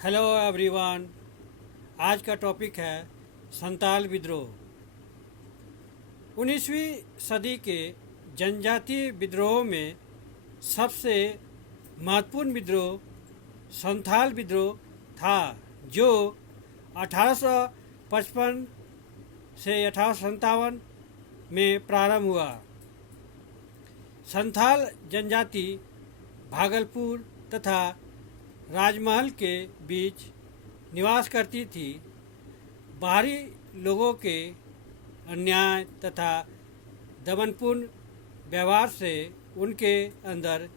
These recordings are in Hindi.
Hello everyone. आज का टॉपिक है संताल विद्रोह। 19वीं सदी के जनजातीय विद्रोह में सबसे महत्वपूर्ण विद्रोह संथाल विद्रोह था, जो 1855 से 1857 में प्रारंभ हुआ। संथाल जनजाति भागलपुर तथा राजमहल के बीच निवास करती थी। बाहरी लोगों के अन्याय तथा दमनपूर्ण व्यवहार से उनके अंदर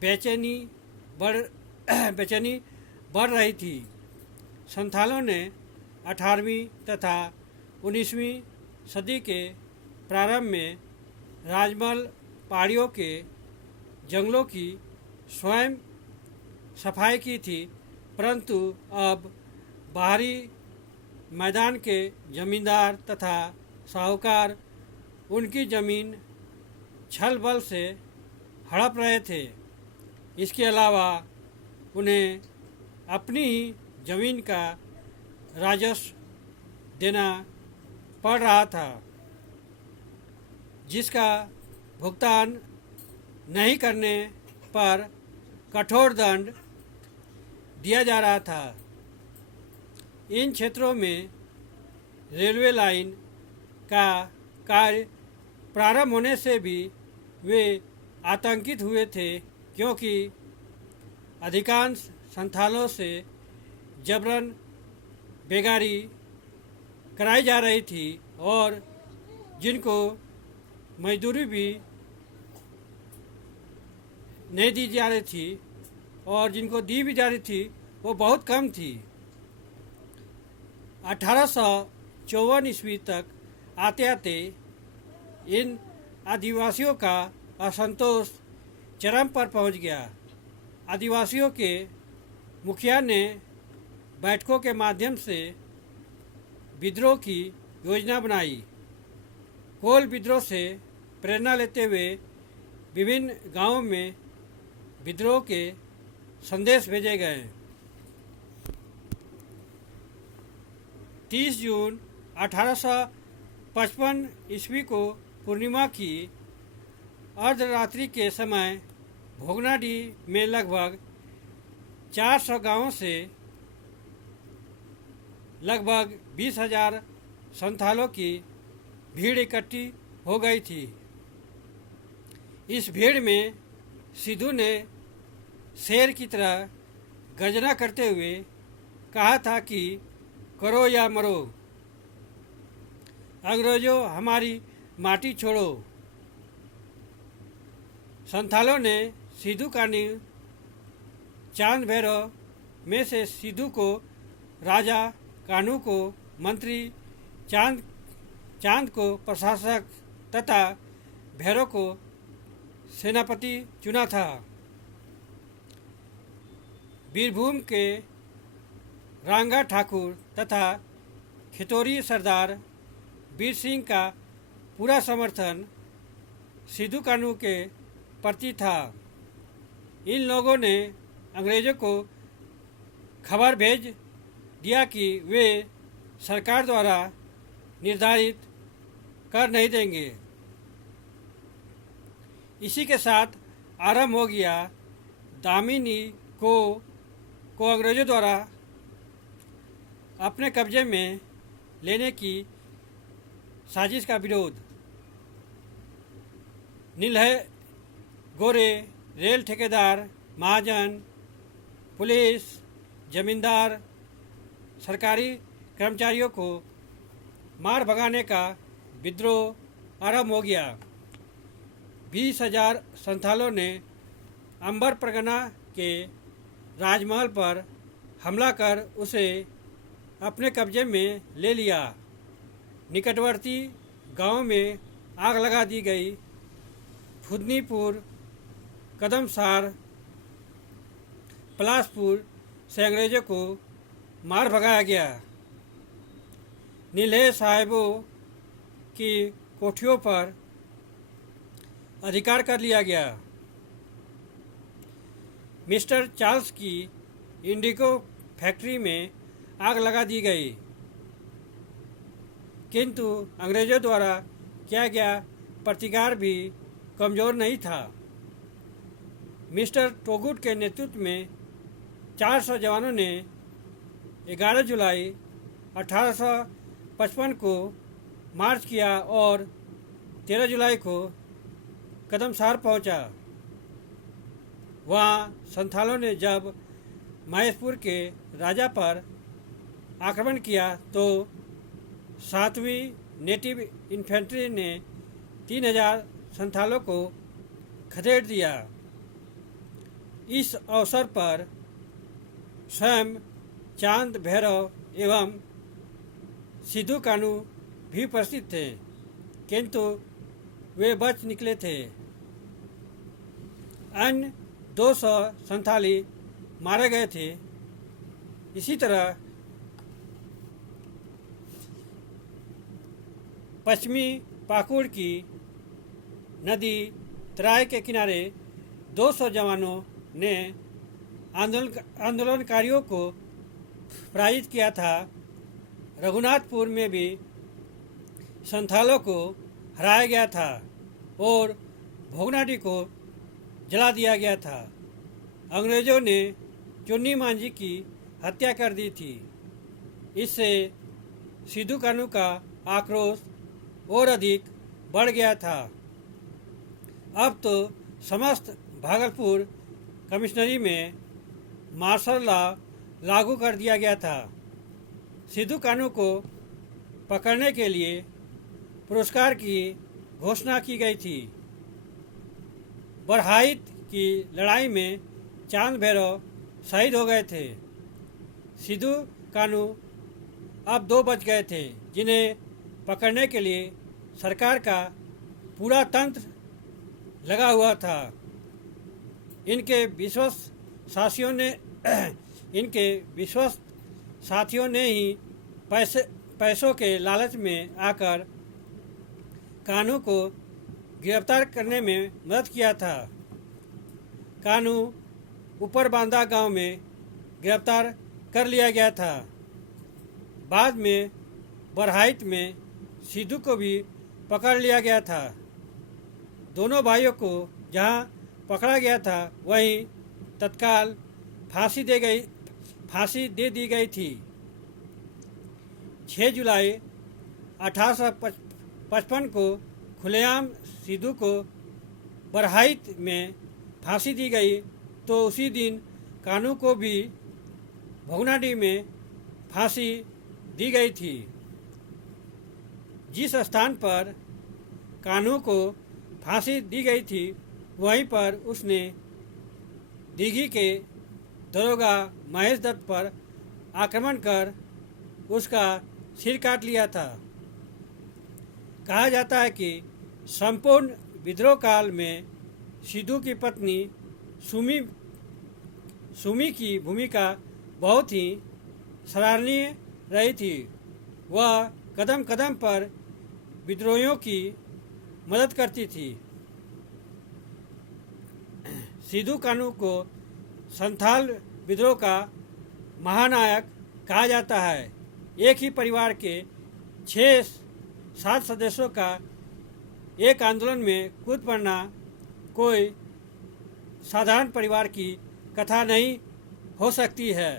बेचैनी बढ़ रही थी। संथालों ने 18वीं तथा 19वीं सदी के प्रारंभ में राजमहल पहाड़ियों के जंगलों की स्वयं सफाई की थी, परंतु अब बाहरी मैदान के जमींदार तथा साहूकार उनकी ज़मीन छल बल से हड़प रहे थे। इसके अलावा उन्हें अपनी ही ज़मीन का राजस्व देना पड़ रहा था, जिसका भुगतान नहीं करने पर कठोर दंड दिया जा रहा था। इन क्षेत्रों में रेलवे लाइन का कार्य प्रारंभ होने से भी वे आतंकित हुए थे, क्योंकि अधिकांश संथालों से जबरन बेगारी कराई जा रही थी और जिनको मजदूरी भी नहीं दी जा रही थी और जिनको दी भी जा रही थी वो बहुत कम थी। 1854 ईस्वी तक आते आते इन आदिवासियों का असंतोष चरम पर पहुंच गया। आदिवासियों के मुखिया ने बैठकों के माध्यम से विद्रोह की योजना बनाई। कोल विद्रोह से प्रेरणा लेते हुए विभिन्न गांवों में विद्रोह के संदेश भेजे गए। 30 जून 1855 ईस्वी को पूर्णिमा की अर्धरात्रि के समय भोगनाडीह में लगभग 400 गांवों से लगभग 20,000 संथालों की भीड़ इकट्ठी हो गई थी। इस भीड़ में सिद्धू ने शेर की तरह गर्जना करते हुए कहा था कि करो या मरो, अंग्रेजों हमारी माटी छोड़ो। संथालों ने सिद्धू का नींव चांद भैरव में से सिद्धू को राजा, कान्हू को मंत्री, चांद को प्रशासक तथा भैरव को सेनापति चुना था। बीरभूम के रांगा ठाकुर तथा खितौरी सरदार वीर सिंह का पूरा समर्थन सिद्धू कान्हू के प्रति था। इन लोगों ने अंग्रेजों को खबर भेज दिया कि वे सरकार द्वारा निर्धारित कर नहीं देंगे। इसी के साथ आरंभ हो गया दामिनी को अंग्रेजों द्वारा अपने कब्जे में लेने की साजिश का विरोध। नीलहे गोरे, रेल ठेकेदार, महाजन, पुलिस, जमींदार, सरकारी कर्मचारियों को मार भगाने का विद्रोह आरंभ हो गया। 20,000 संथालों ने अंबर परगना के राजमहल पर हमला कर उसे अपने कब्जे में ले लिया। निकटवर्ती गांव में आग लगा दी गई। फुदनीपुर, कदमसार, पलासपुर से अंग्रेजों को मार भगाया गया। नीलहे साहिबों की कोठियों पर अधिकार कर लिया गया। मिस्टर चार्ल्स की इंडिगो फैक्ट्री में आग लगा दी गई, किंतु अंग्रेजों द्वारा किया गया प्रतिकार भी कमज़ोर नहीं था। मिस्टर टोगुट के नेतृत्व में 400 जवानों ने 11 जुलाई 1855 को मार्च किया और 13 जुलाई को कदमसार पहुंचा। वहां संथालों ने जब महेशपुर के राजा पर आक्रमण किया तो 7वीं नेटिव इन्फेंट्री ने 3000 संथालों को खदेड़ दिया। इस अवसर पर स्वयं चांद भैरव एवं सिद्धू कानू भी उपस्थित थे, किंतु वे बच निकले थे। अन्य 200 संथाली मारे गए थे। इसी तरह पश्चिमी पाकुड़ की नदी तराई के किनारे 200 जवानों ने आंदोलनकारियों को पराजित किया था। रघुनाथपुर में भी संथालों को हराया गया था और भोगनाडी को जला दिया गया था। अंग्रेजों ने चुन्नी मांझी की हत्या कर दी थी। इससे सिद्धू कानू का आक्रोश और अधिक बढ़ गया था। अब तो समस्त भागलपुर कमिश्नरी में मार्शल लॉ लागू कर दिया गया था। सिद्धू कानू को पकड़ने के लिए पुरस्कार की घोषणा की गई थी। बरहाइट की लड़ाई में चांद भैरव शहीद हो गए थे। सिद्धू कानू अब 2 बच गए थे, जिन्हें पकड़ने के लिए सरकार का पूरा तंत्र लगा हुआ था। इनके विश्वस्त साथियों ने ही पैसों के लालच में आकर कानू को गिरफ्तार करने में मदद किया था। कानू ऊपर बांदा गांव में गिरफ्तार कर लिया गया था। बाद में बरहाइट में सिद्धू को भी पकड़ लिया गया था। दोनों भाइयों को जहां पकड़ा गया था वहीं तत्काल फांसी दे दी गई थी। 6 जुलाई 1855 को खुलेआम सिद्धू को बरहाइट में फांसी दी गई तो उसी दिन कानू को भी भोगनाडी में फांसी दी गई थी। जिस स्थान पर कानू को फांसी दी गई थी वहीं पर उसने दिघी के दरोगा महेश दत्त पर आक्रमण कर उसका सिर काट लिया था। कहा जाता है कि संपूर्ण विद्रोह काल में सिद्धू की पत्नी सुमी की भूमिका बहुत ही सराहनीय रही थी। वह कदम कदम पर विद्रोहियों की मदद करती थी। सिद्धू कानू को संथाल विद्रोह का महानायक कहा जाता है। एक ही परिवार के 6-7 सदस्यों का एक आंदोलन में कूद पड़ना कोई साधारण परिवार की कथा नहीं हो सकती है।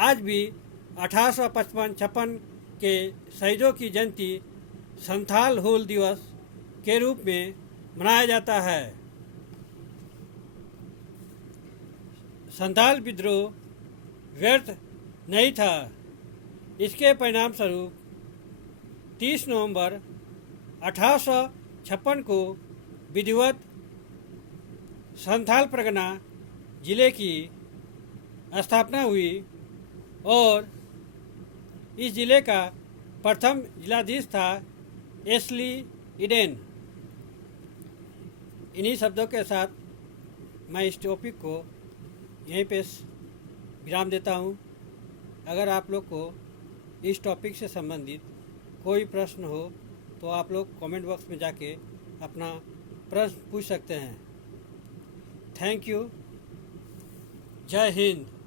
आज भी 1855-56 के शहीदों की जयंती संथाल हूल दिवस के रूप में मनाया जाता है। संथाल विद्रोह व्यर्थ नहीं था। इसके परिणाम स्वरूप 30 नवंबर 1856 को विधिवत संथाल परगना जिले की स्थापना हुई और इस जिले का प्रथम जिलाधीश था एशली इडेन। इन्हीं शब्दों के साथ मैं इस टॉपिक को यहीं पे विराम देता हूँ। अगर आप लोग को इस टॉपिक से संबंधित कोई प्रश्न हो तो आप लोग कमेंट बॉक्स में जाके अपना प्रश्न पूछ सकते हैं। Thank you. जय हिंद।